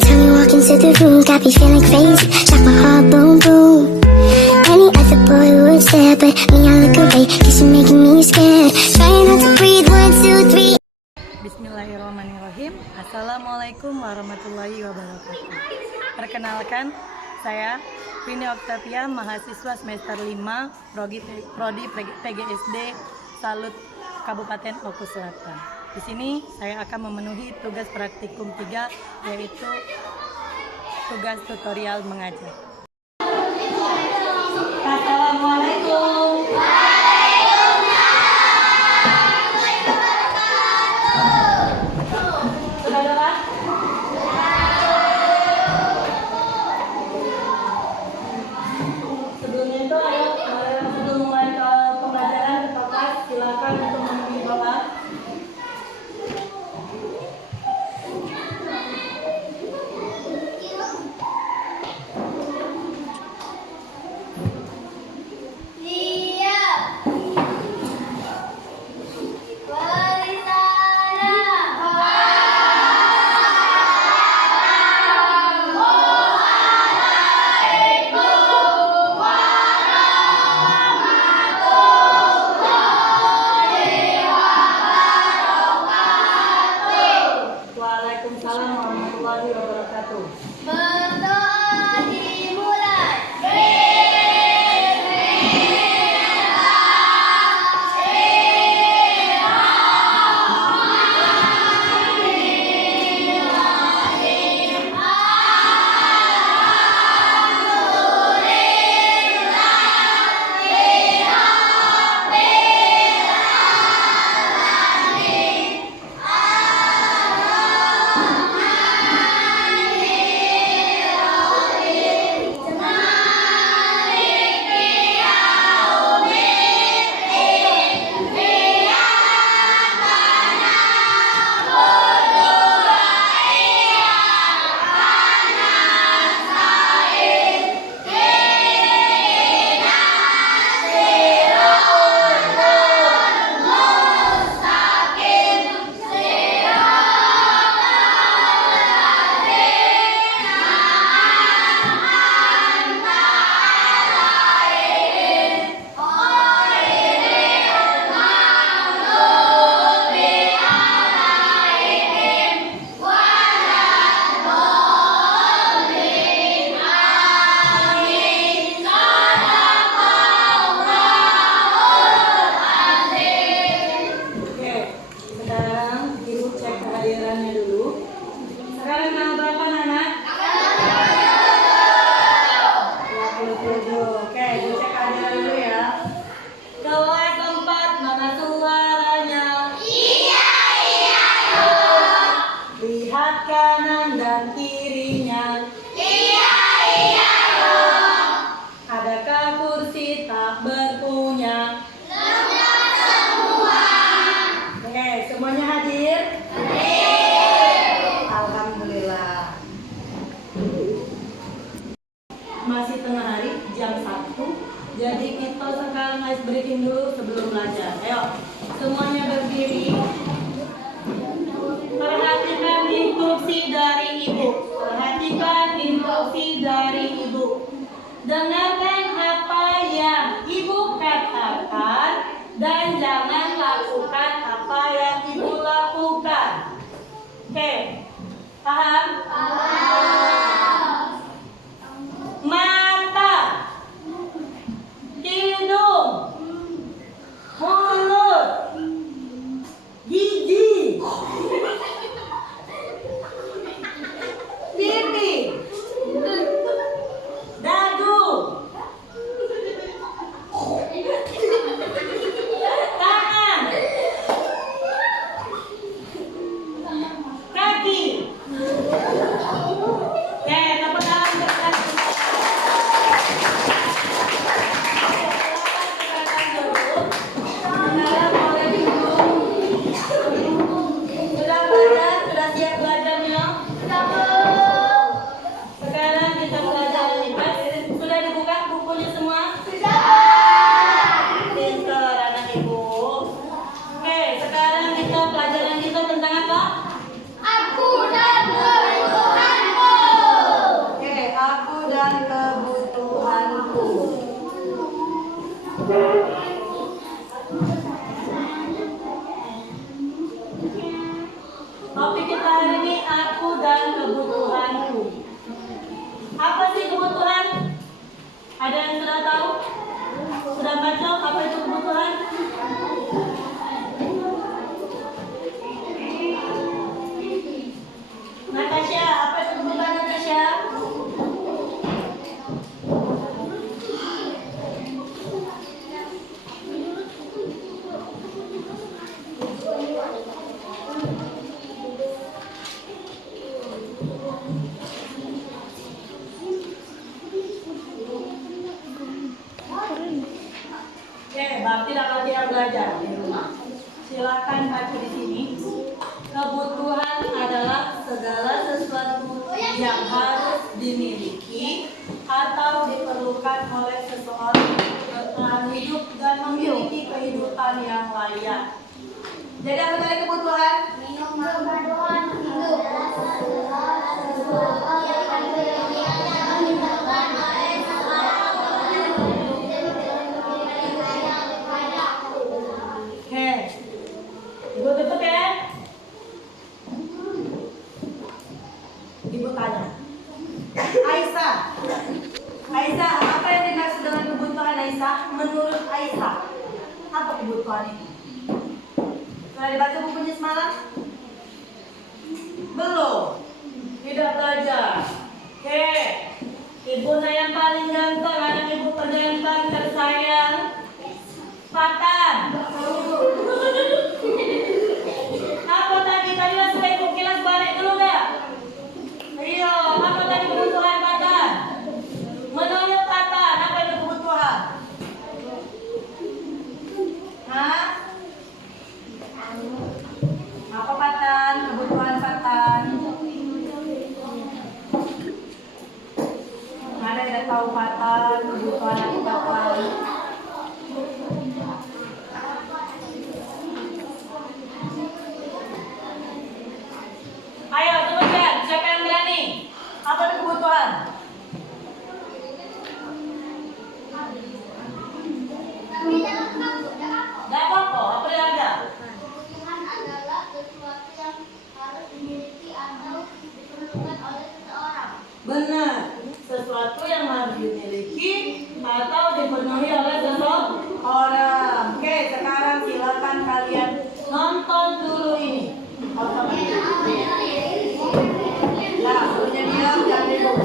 time you walk into the room, got me feeling crazy. Shot my heart, boom, boom. Any other boy would stare, but me, I look away, cause you're making me scared. Trying not to breathe, 1, 2, 3. Bismillahirrahmanirrahim. Assalamualaikum warahmatullahi wabarakatuh. Perkenalkan, saya Rini Oktavia, mahasiswa semester 5 Prodi PGSD Salut Kabupaten Oku Selatan. Di sini saya akan memenuhi tugas praktikum 3, yaitu tugas tutorial mengajar. Assalamualaikum. Sudah doa? Sebelumnya itu sebelum mulai ke pembelajaran ke kelas, silakan untuk memimpin doa. Waalaikumsalam warahmatullahi wabarakatuh. Berdoa dimulai. Sekarang tanggal berapa, Nana? 27. Oke, ibu cek kehadiran dulu ya. Kelas 4, mana suaranya? Iya. Lihat kanan dan kirinya. Iya. Adakah kursi tak berpunya? Semua. Oke, semuanya hadir? Alhamdulillah. Masih tengah hari, jam 1. Jadi kita sekarang ice breaking dulu sebelum belajar. Ayo, semuanya berdiri. Perhatikan instruksi dari ibu. Dengarkan apa yang ibu katakan dan jangan lakukan apa yang ibu lakukan. Oke, paham? Mata, hidung, mulut, gigi, pipi, dagu, tangan, kaki, belajar di rumah. Silakan baca di sini. Kebutuhan adalah segala sesuatu yang harus dimiliki atau diperlukan oleh seseorang untuk bertahan hidup dan memiliki kehidupan yang layak. Jadi apa tadi kebutuhan? Minum, kebutuhan hidup. Sesuatu yang diperlukan oleh seseorang. Oke. Ibu tutup ya. Ibu tanya. Aisyah, apa yang dimaksud dengan kebutuhan Aisyah? Menurut Aisyah, apa kebutuhan ini? Sudah dibaca bukunya semalam? Belum? Tidak belajar. Oke. Ibu yang paling ganteng, anak ibu yang paling tersayang. Fatan. Apa tadi? Tadi sudah ibu kilas balik dulu gak? Iya, apa tadi kebutuhan Fatan? Menurut Fatan, apa itu kebutuhan? Hah? Apa Fatan? Kebutuhan Fatan? Ada yang tahu Fatan? Kebutuhan apa Fatan? Ayo sebutkan, siapa yang berani? Apa itu kebutuhan? Gak apa-apa, apa yang ada? Kebutuhan adalah sesuatu yang harus dimiliki atau diperlukan oleh seseorang. Benar, sesuatu yang harus dimiliki atau dipenuhi oleh seseorang. Oke, sekarang silakan kalian nonton dulu ini. Ya, punya diam, jangan ribut.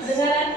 Dengaran?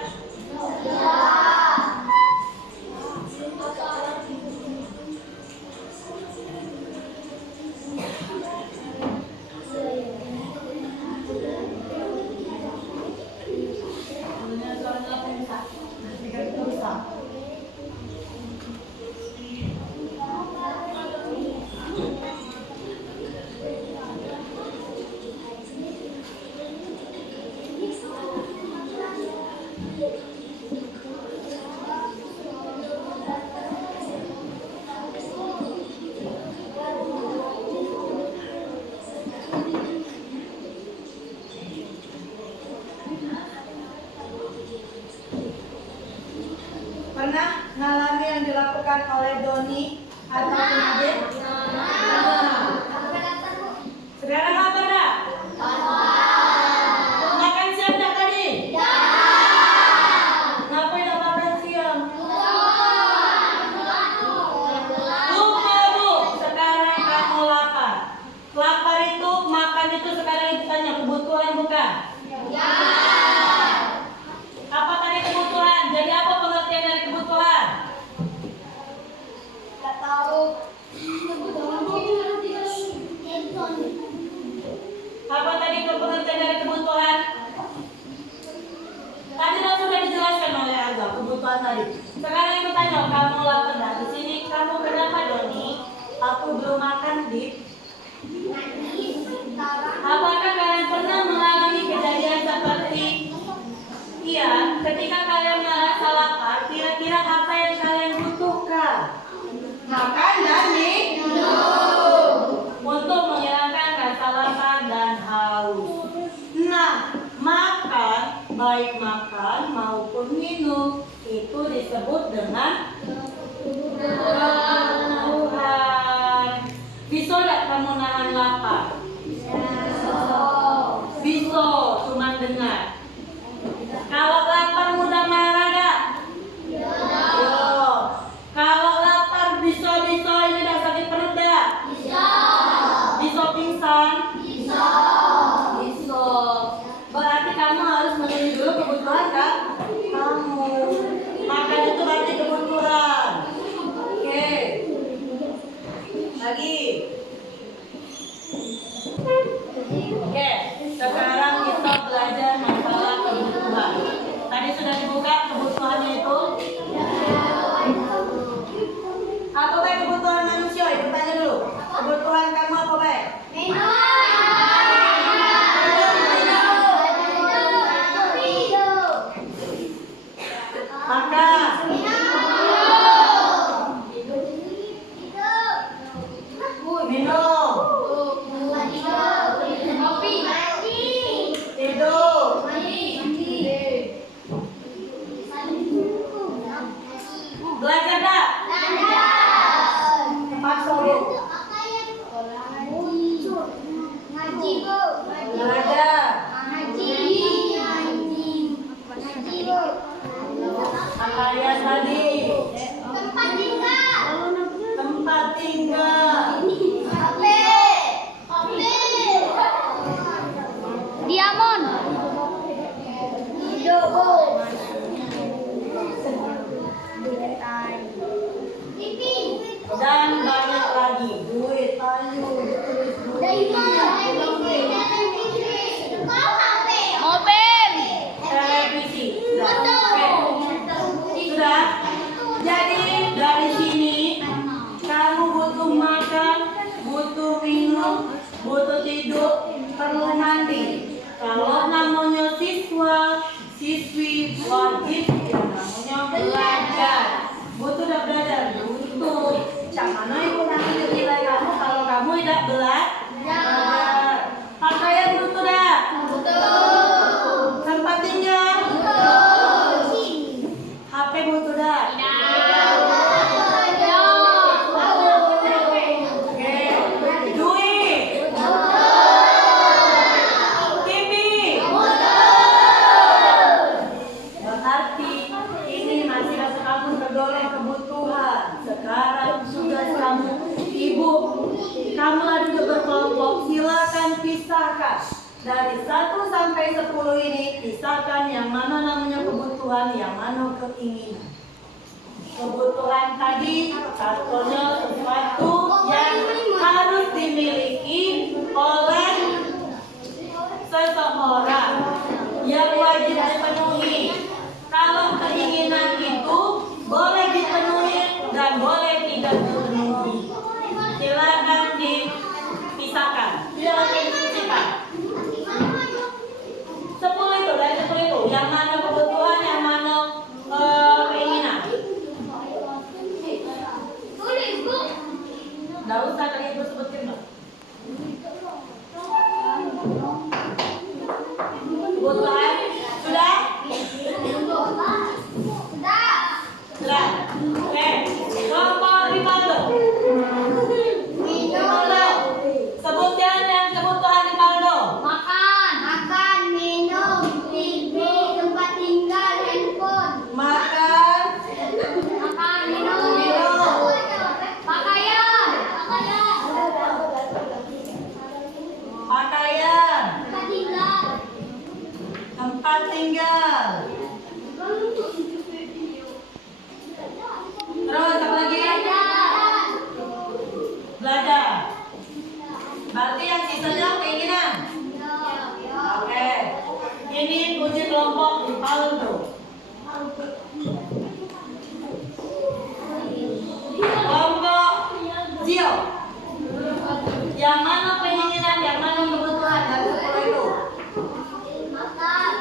Pernah ngalami yang dilakukan oleh Doni atau Nadine? Sekarang apa pernah? Makan siang enggak tadi? Ngapain enggak makan siang? Lupa Bu, sekarang kamu lapar. Lapar itu, makan itu sekarang ditanya kebutuhan bukan? Apa tadi kebutuhan? Jadi apa pengertian dari kebutuhan? Gak tahu. Apa tadi pengertian dari kebutuhan? Tadi sudah dijelaskan oleh Aga kebutuhan tadi. Sekarang ibu tanya, kamu lapar nggak? Di sini kamu kenapa Doni? Aku belum makan Dik. Apakah kalian pernah mengalami kejadian seperti iya, ketika kalian merasa lapar, kira-kira apa yang kalian butuhkan? Makan dan minum untuk menghilangkan rasa lapar dan haus. Nah, makan, baik makan maupun minum, itu disebut dengan kebutuhan. kamu nahan lapar? Bisa, cuman dengar. Kalau lapar mudah marah gak? Yo. Kalau lapar bisa-bisa ini gak sakit perut gak? Bisa pingsan? Bisa. Berarti kamu harus memenuhi dulu kebutuhan kan? Kamu. Makan itu berarti kebutuhan. Oke. Lagi. Oke. Sekarang kita belajar masalah kebutuhan. Tadi sudah dibuka kebutuhannya itu? Apa baik kebutuhan manusia? Ibu tanya dulu. Kebutuhan kamu apa baik? Belajar gak? Tempat solo. Belajar. Pakaian tadi. Tempat tinggal. Diamond. Dan banyak lagi. Duit, ayo. Mobil. Televisi. Sudah? Jadi dari sini kamu butuh makan, butuh minum, butuh tidur, perlu mandi. Kalau namanya siswa, siswi wajib yang namanya belajar. Butuh udah belajar, butuh. Cak mana ibu nanti nilai kamu kalau kamu tidak belajar. Pakaian butuh dah. Tempat tinggal. HP butuh dah. Oke. Duit. TV. Berarti ini masih kamu tergolong kebutuhan. Sekarang sudah kamu ibu, kamu lagi berkelompok, silakan pisahkan. Dari 1 sampai 10 ini pisahkan yang mana namanya kebutuhan, yang mana keinginan. Kebutuhan tadi contohnya sesuatu yang harus dimiliki oleh seseorang, yang wajib dipenuhi. Kalau keinginan itu boleh dipenuhi dan boleh tidak dipenuhi. Silakan dipisahkan. Silakan dipisahkan. 10 itu dari 10 itu yang mana kebutuhan, yang mana keinginan. Nggak usah tadi ibu sebutin loh. Kebutuhan sudah? Sudah. Oke. Kelompok Rivaldo. Rivaldo. Sebutkan yang kebutuhan Rivaldo. Makan, minum, TV, tempat tinggal, handphone. Makan. Minum. Pakaian. Pakaian. Tempat tinggal. Tempat tinggal. Terus apa lagi? Belajar. Berarti yang sisanya keinginan. Oke. Ini uji kelompok Rivaldo. Kelompok Zio. Yang mana keinginan, yang mana kebutuhan dari 10 itu? Makan.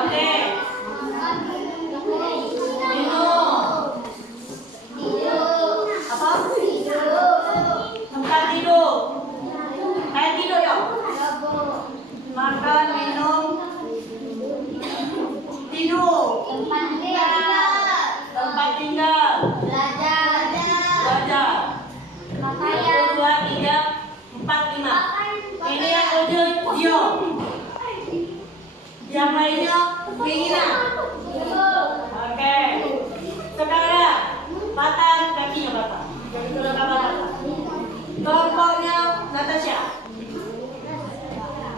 Oke. Minum. Apa? Tempat tidur. Kayak tidur ya? Makan, minum, tidur. Yang lainnya keinginan. Oke. Sekarang patah kakinya patah. Jadi kalau patah. Kelompoknya Natasha.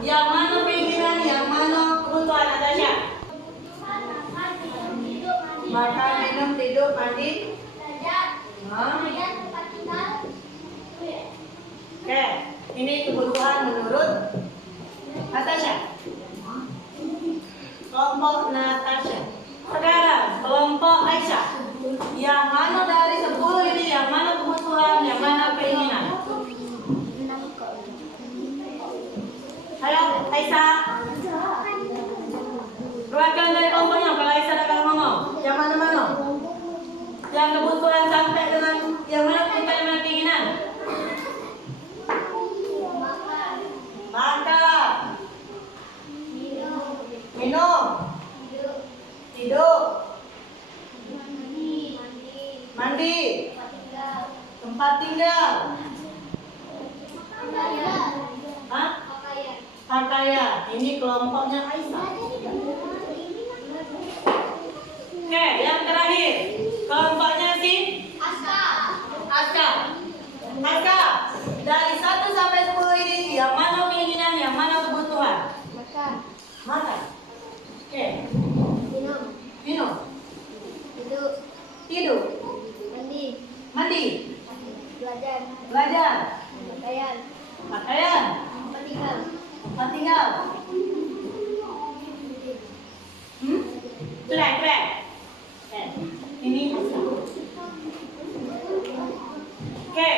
Yang mana keinginan, yang mana kebutuhan Natasha? Makan, minum, tidur, mandi. Oke, ini kebutuhan menurut Natasha. Kelompok Natasha. Sekarang kelompok Aisyah. Yang mana dari 10 ini? Yang mana kebutuhan? Yang mana keinginan? Ayo, Aisyah. Keluarkan dari kelompoknya. Kalau Aisyah ada kalau ngomong. Yang mana-mana? Yang kebutuhan sampai dengan yang mana kebutuhan, yang mana keinginan? Makan. Minum. Tidur. Mandi. Tempat tinggal. Hah? Pakaian. Ini kelompoknya Aisyah. Oke, yang terakhir kelompoknya si Aska. Dari 1 sampai 10 ini yang mana keinginan, yang mana kebutuhan? Makan. Oke. Minum. Tidur. Mandi. Belajar. Pakaian. Tempat tinggal. Keren. Ini Aska. Oke.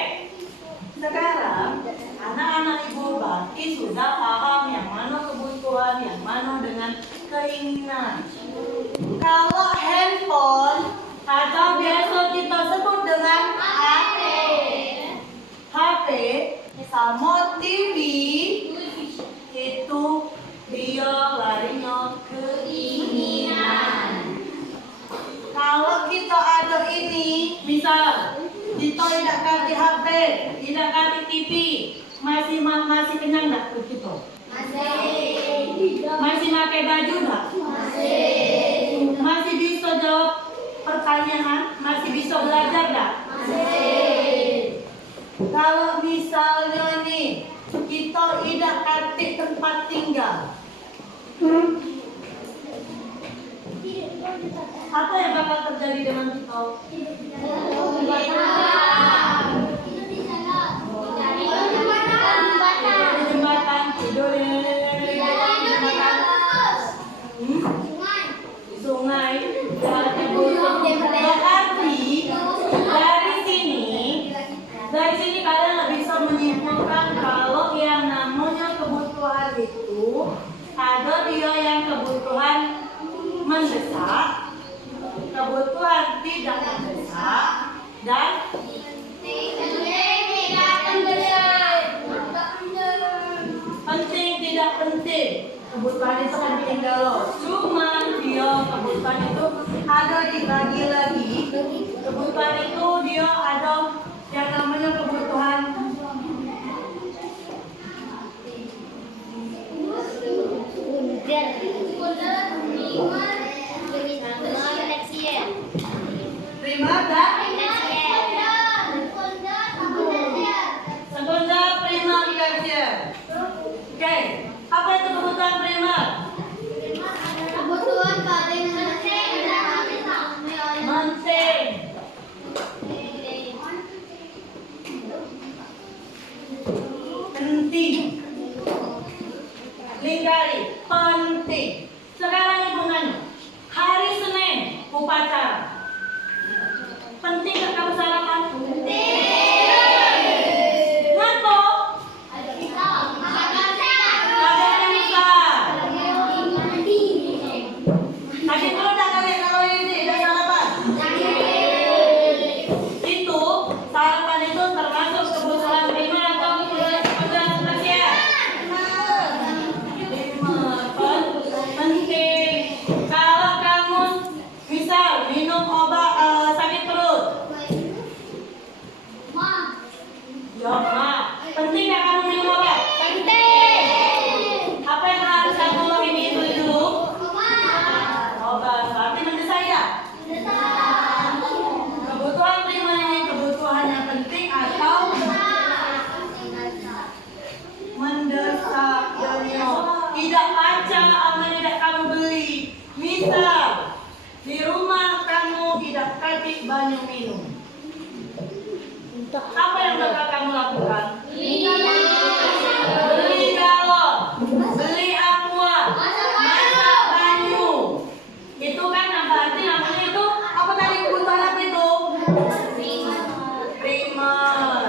Sekarang anak-anak Ibu berarti sudah paham yang mana kebutuhan, yang mana dengan keinginan. Kalau handphone atau biasa kita sebut dengan HP sama TV itu dia larinya keinginan. Kalau kita ada ini, misal kita tidak kasih HP, tidak kasih TV, masih kenyang tak perut kita? Masih pakai baju tak? Masih bisa jawab pertanyaan? Masih bisa belajar tak? Kalau misalnya nih kita tidak kasih tempat tinggal, apa yang bakal terjadi dengan kita? Jembatan, tidur di sungai, dari sini kalian bisa menyimpulkan kalau yang namanya kebutuhan itu ada dia yang kebutuhan mendesak, kebutuhan tidak mendesak, dan penting tidak penting. Kebutuhan itu penting dulu. Cuman dia kebutuhan itu ada dibagi lagi. Kebutuhan itu dia ada yang namanya kebutuhan primer dan sekunder, primer, tersier. Oke, apa itu kebutuhan primer? Kebutuhan paling Penting. Penting. Lingkari, penting. Sekarang Ibu nanya, hari Senin upacara. Penting gak kamu sarapan? Ngaco? Kagak ada bisa. Sakit perut tak kalian kalau ini tidak sarapan? Itu sarapan itu termasuk kebutuhan primer atau kebutuhan tersier? Penting. Kalau kamu misal minum obat sakit perut, cara apa yang tidak kamu beli? Misal, di rumah kamu tidak kasih banyak minum. Apa yang bakal kamu lakukan? Beli galon, beli aqua, masak banyu. Itu kan berarti namanya itu apa tadi kebutuhan apa itu? Primer.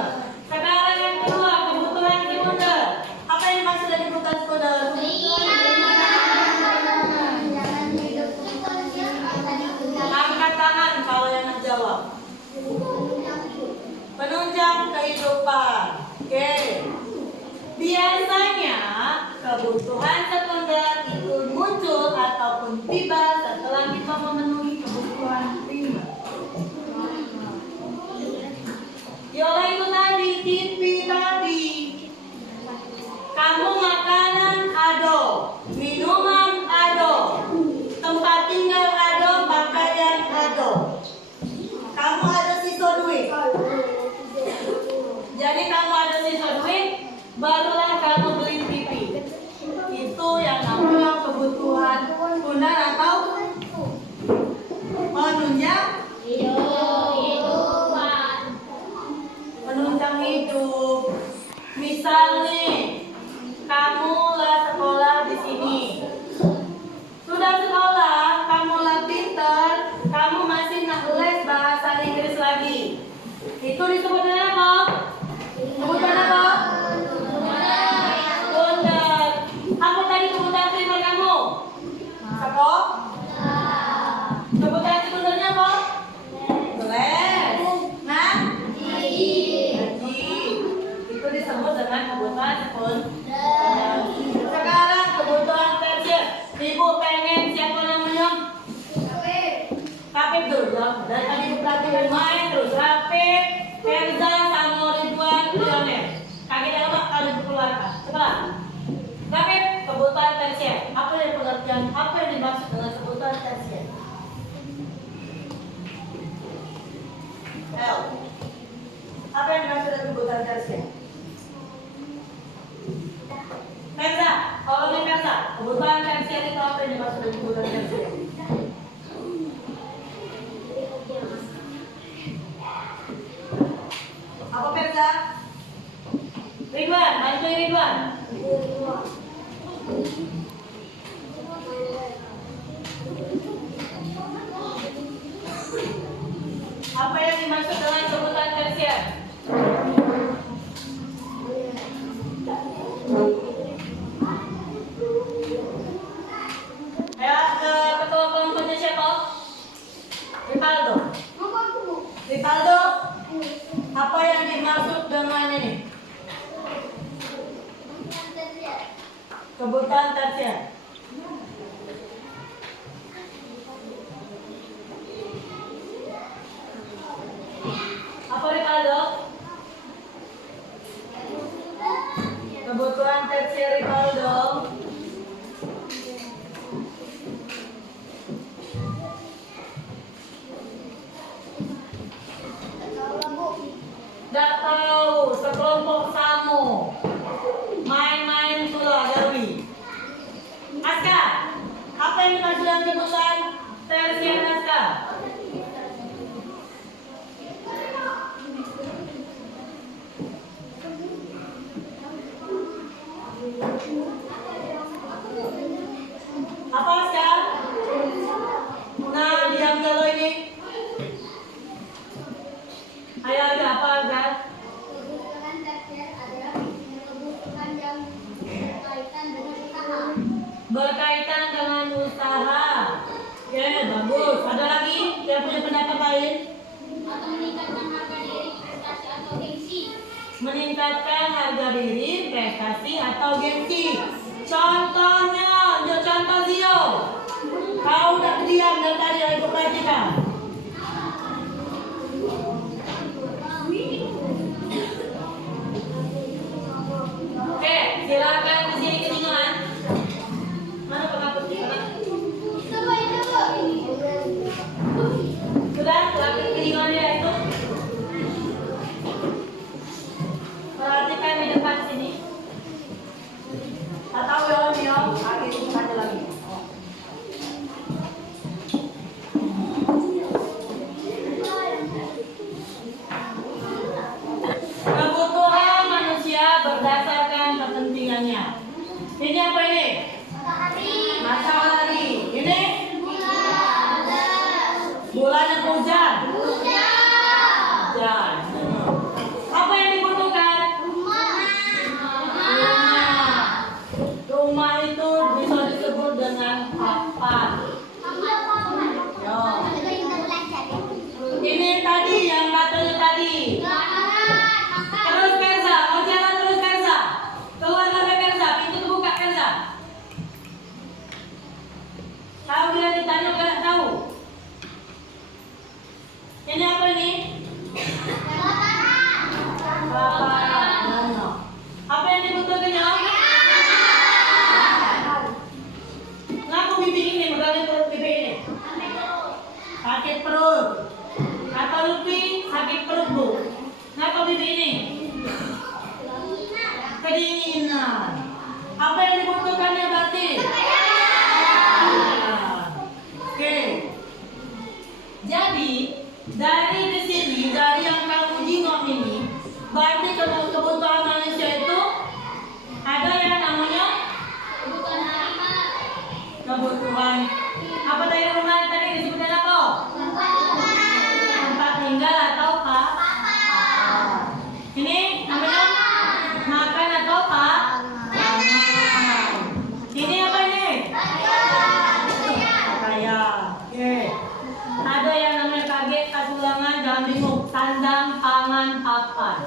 Sekarang yang kedua, kebutuhan sekunder. Apa yang dimaksud dari kebutuhan sekunder? Angkat tangan kalau yang jawab. Penunjang kehidupan. Oke. Biasanya kebutuhan sekunder itu muncul ataupun tiba setelah kita memenuhi kebutuhan primer. Yola itu tadi, TV tadi. Kamu makanan ada, minuman ada, tempat tinggal ada, pakaian ada. Kamu ada sisa duit. Jadi kamu ada sisa duit, barulah kamu beli TV. Itu yang namanya kebutuhan sekunder atau penunjang penunjang hidup. Misal nih, kamu lah sekolah di sini. Sudah sekolah, kamu lah pinter, kamu masih nak les bahasa Inggris lagi. Itu disebut dengan apa? Kebutuhan apa? Sekunder. Apa tadi kebutuhan primer kamu? Sekolah? Kebutuhan sekundernya apa? Les. Nah? Gaji. Itu disebut dengan kebutuhan sekunder. Sekarang kebutuhan tersier. Ibu pengen siapa namanya? Rapip dulu. Dari tadi perhatian main terus Rapip, Erza, sama Ridwan, Lionel. Kaget apa kalau dikeluarkan? Setelah Rapip, kebutuhan tersier. Apa yang pengertian? Apa yang dimaksud dengan kebutuhan tersier? L. Apa yang dimaksud dengan kebutuhan tersier? Perza, kalau ini Perza, kebutuhan tersier itu apa yang dimaksud dengan kebutuhan tersier? Apa Perza? Ridwan, bantuin Ridwan. Apa yang dimaksud dengan kebutuhan tersier? Ya, ketua kelompoknya siapa? Rivaldo. Rivaldo, apa yang dimaksud dengan ini? Kebutuhan tersier. Apa Rivaldo? Kebutuhan tersier Rivaldo. Gak tahu, sekelompok Samo. Main-main pula Darwi. Aska, apa yang dimaksud dengan kebutuhan tersier Aska? Apa Aska? Nah, diam dulu ini. Ayo ada apa Aska? Kebutuhan tersier adalah kebutuhan yang berkaitan dengan usaha. Berkaitan dengan usaha. Oke, bagus. Ada lagi yang punya pendapat lain? Atau meningkatkan harga diri, prestasi atau gengsi. Meningkatkan harga diri, prestasi atau gengsi. Contohnya, ambil contoh Zio. Kau udah diam dari tadi, ayo perhatikan. Oke, silakan di sini ketinggalan. Mana penakut kita? Sudah, silakan ketinggalan ya itu. Perhatikan di depan sini. Atau yang lagi itu ada sakit perut. Kata Lutfi, sakit perut bu. Kenapa bibi ini? Kedinginan. Apa yang dibutuhkannya berarti? Oke. Jadi dari di sini, dari yang kamu jingok ini, berarti kebutuhan manusia itu ada yang namanya kebutuhan. Apa tadi rumah tadi disebutnya apa? Tempat tinggal atau apa? Ini namanya makan atau apa? Ini apa ini? Pakaian. Oke. Ada yang namanya kaget, kasulangan, jangan bingung. Sandang, pangan, papan.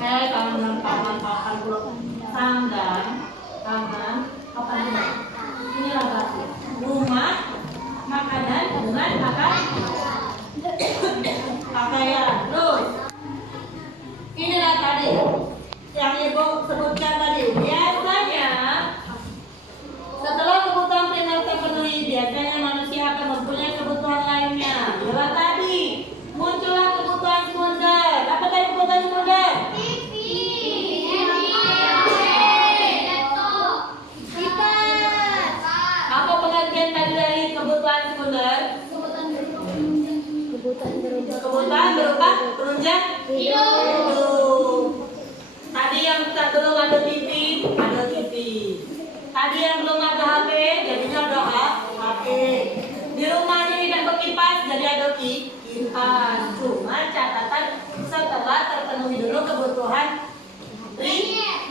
Tangan, pangan, papan. Sandang, pangan, papan. Ini berarti rumah, makanan, dengan makan, pakaian. Terus, inilah tadi yang ibu sebutkan tadi. Biasanya setelah kebutuhan primer terpenuhi, biasanya manusia akan mempunyai kebutuhan lainnya. Itulah tadi muncullah kebutuhan sekunder. Apa tadi kebutuhan sekunder? Apa pengertian tadi dari kebutuhan sekunder? Kebutuhan berupa penunjang hidup. Tadi yang belum ada TV, ada TV. Tadi yang belum ada HP, jadinya ada HP. Di rumahnya tidak berkipas, jadi ada kipas. Cuma catatan setelah terpenuhi dulu kebutuhan primer.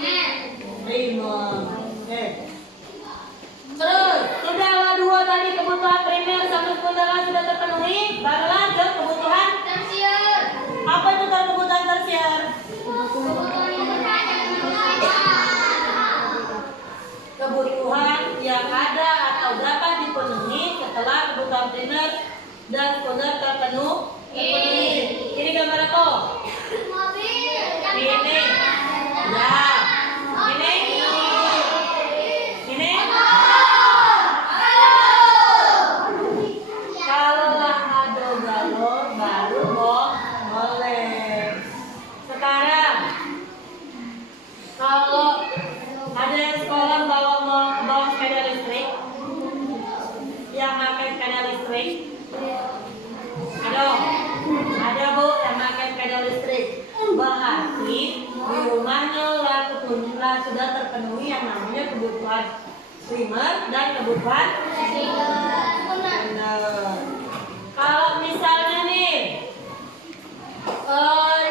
Oke. Terus sudahlah dua tadi kebutuhan primer sama sekunder sudah terpenuhi, barulah ke kebutuhan tersier. Apa itu kebutuhan tersier? Kebutuhan yang ada atau dapat dipenuhi setelah kebutuhan primer dan sekunder terpenuhi. Ini gambar apa? Ini. Ya. Ini. Kalaulah ada galon baru boleh. Sekarang kalau ada yang sekolah bawa sepeda listrik, yang pakai sepeda listrik, ada bu yang pakai sepeda listrik. Berarti di rumahnya sudah terpenuhi yang namanya kebutuhan primer dan kebutuhan sekunder. Kalau misalnya nih,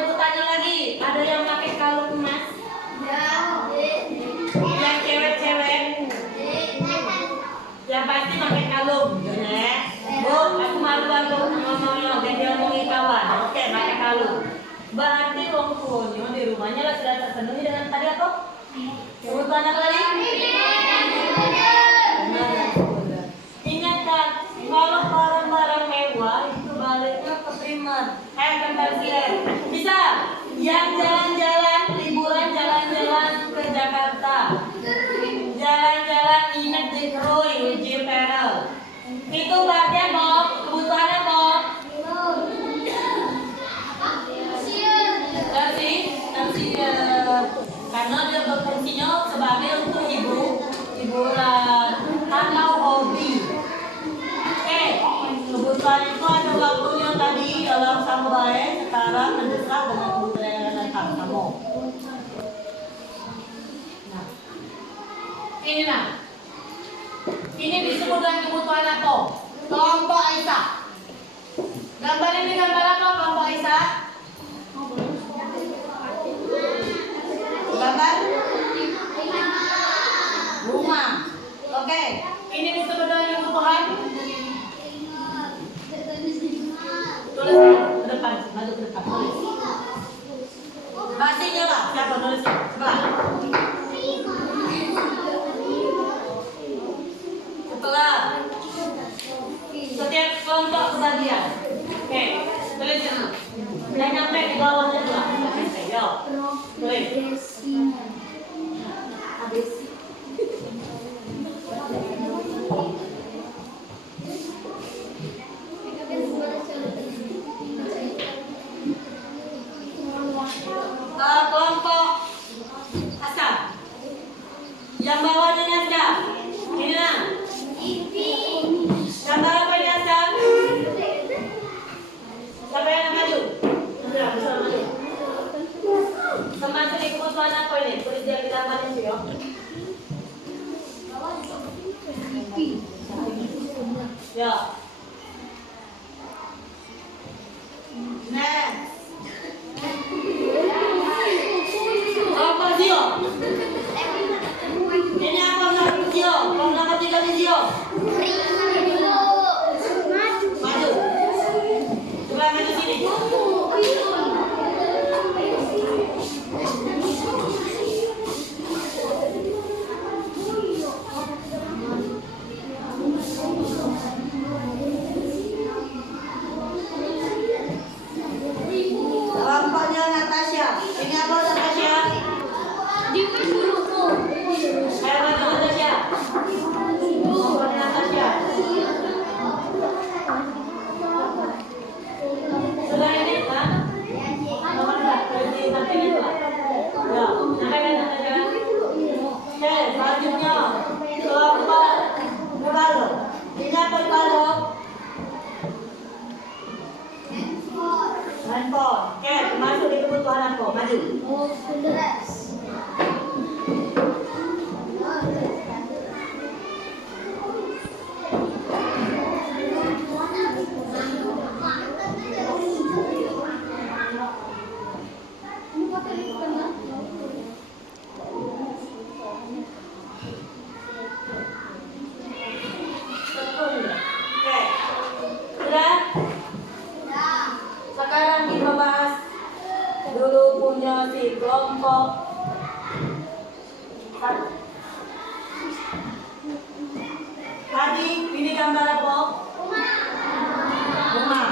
ibu tanya lagi, ada yang pakai kalung emas? Yang cewek-cewek, yang pasti pakai kalung, ya. Bu, aku malu-malu ngomongnya, dia ngomongin kawan. Oke, pakai kalung. Berarti orang tuanya di rumahnya lah sudah terpenuhi dengan tadi apa? Kebutuhan apa tadi? Ingatkan, kalau barang-barang mewah itu baliknya ke primer, ke tersier. Bisa? Yang jalan-jalan, liburan jalan-jalan ke Jakarta, jalan-jalan ingat di Krui, uji perel. Itu berarti apa? Kebutuhannya apa? Tersier. Karena dia berfungsinya sebagai untuk hiburan atau hobi. Oke, kebutuhan itu ada waktunya tadi dalam sambae, sekarang mendesak dengan kebutuhan yang datang kamu. Nah, ini nah, ini disebut dengan kebutuhan apa? Kelompok Aisyah. Gambar ini gambar apa kelompok Aisyah? Gambar rumah. Oke, ini disebut dengan kebutuhan. Tulis ke depan, maju ke depan, tulis. Pastinya lah, siapa nulis? Sebelah. Setelah setiap kelompok kebagian. Oke, tulis sana. Dan nyampe di bawahnya dua. Yo, tulis. Ya. Next. Apa Zio? Ini apa menurut Zio? Kalau ketiga nih Zio. Maju. Coba maju sini. Kelompoknya Natasha. Ini apa Natasha? Ayo maju Natasha. Kelompoknya Natasha. Sudah ini kan? Nomor berapa? Ini sampai itu. Ya, sampai kan Natasha. Oke, selanjutnya kelompok Bebalo. Ini apa Bebalo? Handphone. Oke, masuk di kebutuhan aku. Maju. Oke. Sudah? Sekarang kita bahas dulu punya si kelompok tadi. Ini gambar apa? Rumah.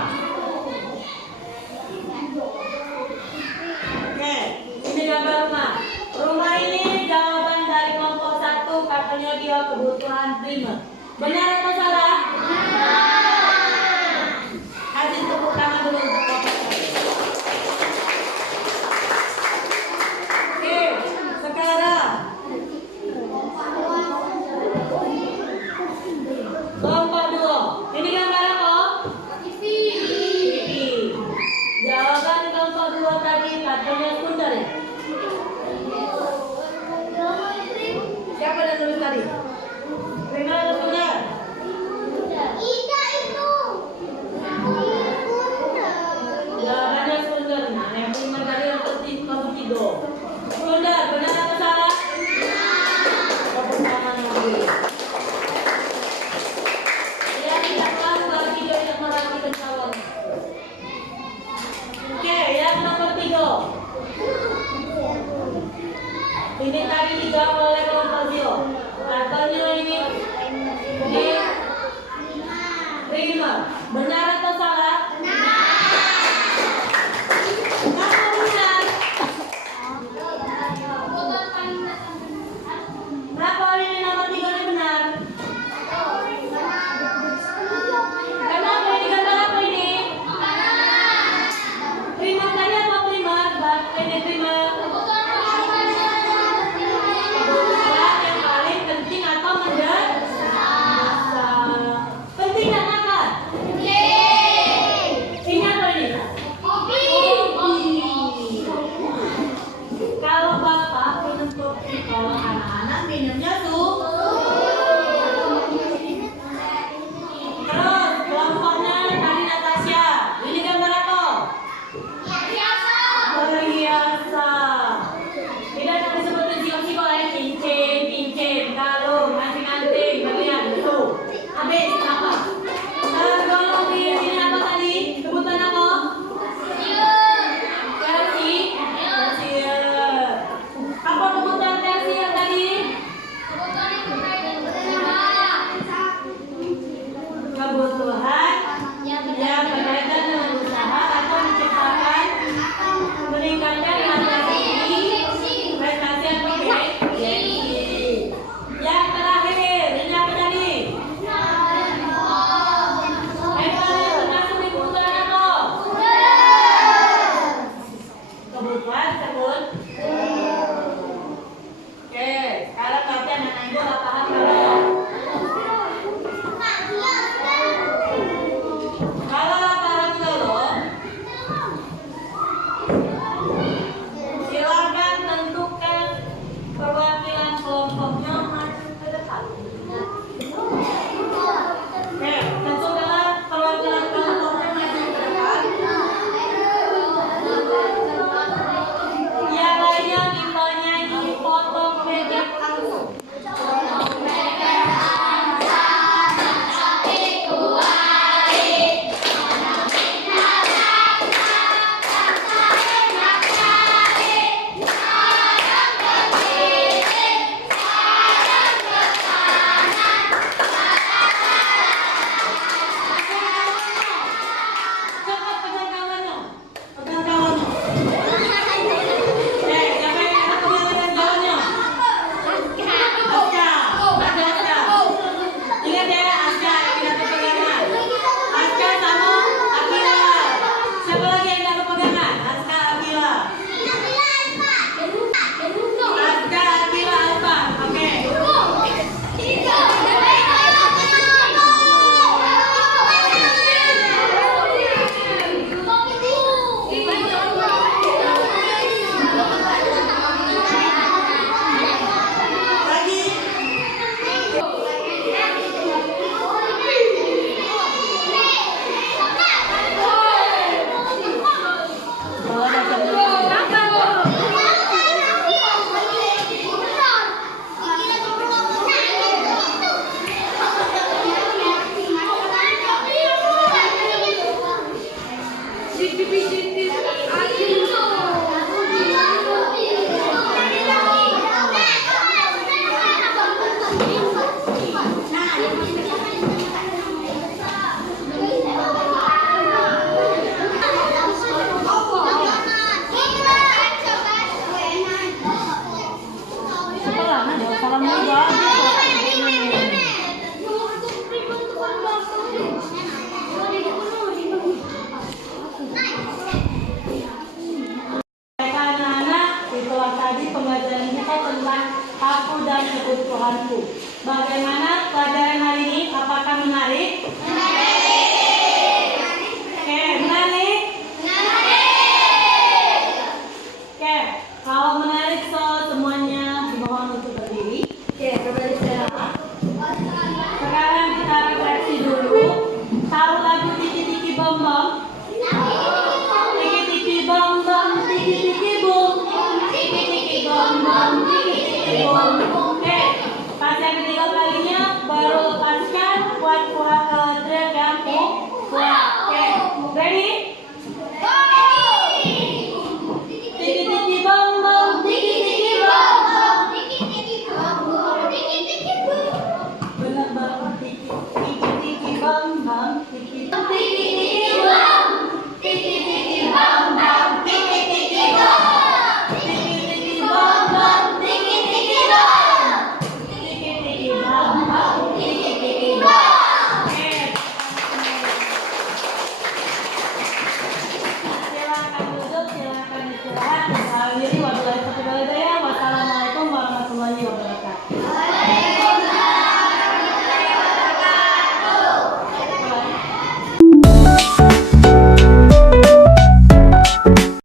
Oke, ini gambar rumah. Rumah ini jawaban dari kelompok 1, katanya dia kebutuhan primer. Benar atau salah? Kasih tepuk tangan dulu untuk kelompok 1. Oke, sekarang kelompok 2. Ini gambar apa? TV. Jawaban kelompok 2 tadi katanya skuter ya? Siapa yang tulis tadi?